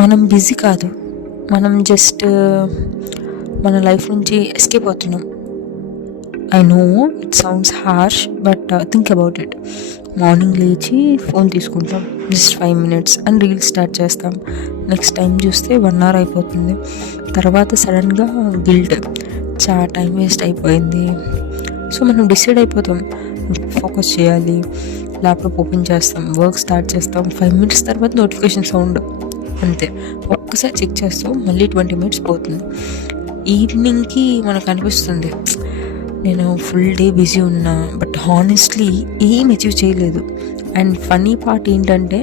మనం బిజీ కాదు, మనం జస్ట్ మన లైఫ్ నుంచి ఎస్కేప్ అవుతున్నాం. I know it sounds harsh, but think about it. Morning లేచి ఫోన్ తీసుకుంటాం, just 5 minutes and reels start చేస్తాం. నెక్స్ట్ టైం చూస్తే 1 hour అయిపోతుంది. తర్వాత సడన్గా గిల్ట్, టైం వేస్ట్ అయిపోయింది. సో మనం డిసైడ్ అయిపోతాం, ఫోకస్ చేయాలి. ల్యాప్టాప్ ఓపెన్ చేస్తాం, వర్క్ స్టార్ట్ చేస్తాం. 5 minutes తర్వాత నోటిఫికేషన్ సౌండ్, అంతే. ఒక్కసారి చెక్ చేస్తాం, మళ్ళీ 20 minutes పోతుంది. ఈవినింగ్కి మనకు అనిపిస్తుంది, నేను ఫుల్ డే బిజీ ఉన్నా, బట్ హానెస్ట్లీ ఏం అచీవ్ చేయలేదు. అండ్ ఫన్నీ పార్ట్ ఏంటంటే,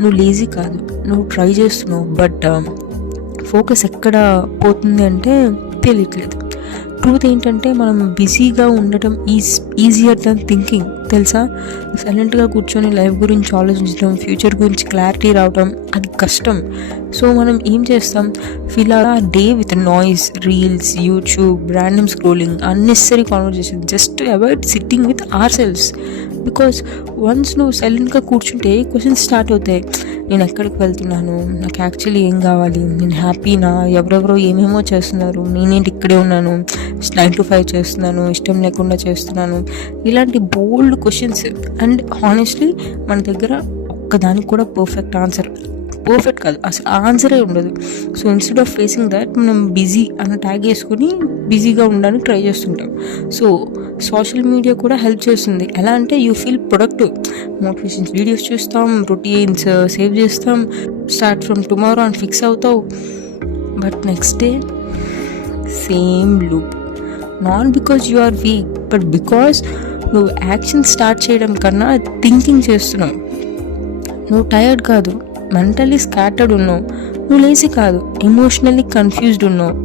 నువ్వు లేజీ కాదు, నువ్వు ట్రై చేస్తున్నావు, బట్ ఫోకస్ ఎక్కడ పోతుంది అంటే తెలియట్లేదు. ట్రూత్ ఏంటంటే, మనం బిజీగా ఉండటం ఈజియర్ దెన్ థింకింగ్, తెలుసా? సైలెంట్గా కూర్చొని లైఫ్ గురించి ఆలోచించడం, ఫ్యూచర్ గురించి క్లారిటీ రావడం అది కష్టం. సో మనం ఏం చేస్తాం, ఫిల్ ఆ day with noise, reels, YouTube, random scrolling, unnecessary conversation, just to avoid sitting with our selves. Because once నువ్వు సైలెంట్గా కూర్చుంటే క్వశ్చన్స్ స్టార్ట్ అవుతాయి. నేను ఎక్కడికి వెళ్తున్నాను, నాకు యాక్చువల్లీ ఏం కావాలి, నేను హ్యాపీనా, ఎవరెవరో ఏమేమో చేస్తున్నారు, నేనేంటి ఇక్కడే ఉన్నాను, 9 to 5 చేస్తున్నాను, ఇష్టం లేకుండా చేస్తున్నాను, ఇలాంటి బోల్డ్ క్వశ్చన్స్. అండ్ హానెస్ట్లీ మన దగ్గర ఒక్కదానికి కూడా పర్ఫెక్ట్ కాదు, అసలు ఆన్సరే ఉండదు. So instead of facing that, మనం బిజీ అన్న ట్యాగ్ వేసుకొని బిజీగా ఉండడానికి ట్రై చేస్తుంటాం. సో సోషల్ మీడియా కూడా హెల్ప్ చేస్తుంది. ఎలా అంటే, you feel productive, motivations videos చూస్తాం, రొటీన్స్ సేవ్ చేస్తాం, స్టార్ట్ ఫ్రమ్ టుమారో అని ఫిక్స్ అవుతావు. But next day same loop. Not because you are weak, but because నువ్వు యాక్షన్ స్టార్ట్ చేయడం కన్నా థింకింగ్ చేస్తున్నావు. నువ్వు టైర్డ్ కాదు, మెంటలీ స్కాటర్డ్ ఉన్నావు. నువ్వు లేజీ కాదు, ఎమోషనల్లీ కన్ఫ్యూజ్డ్ ఉన్నావు.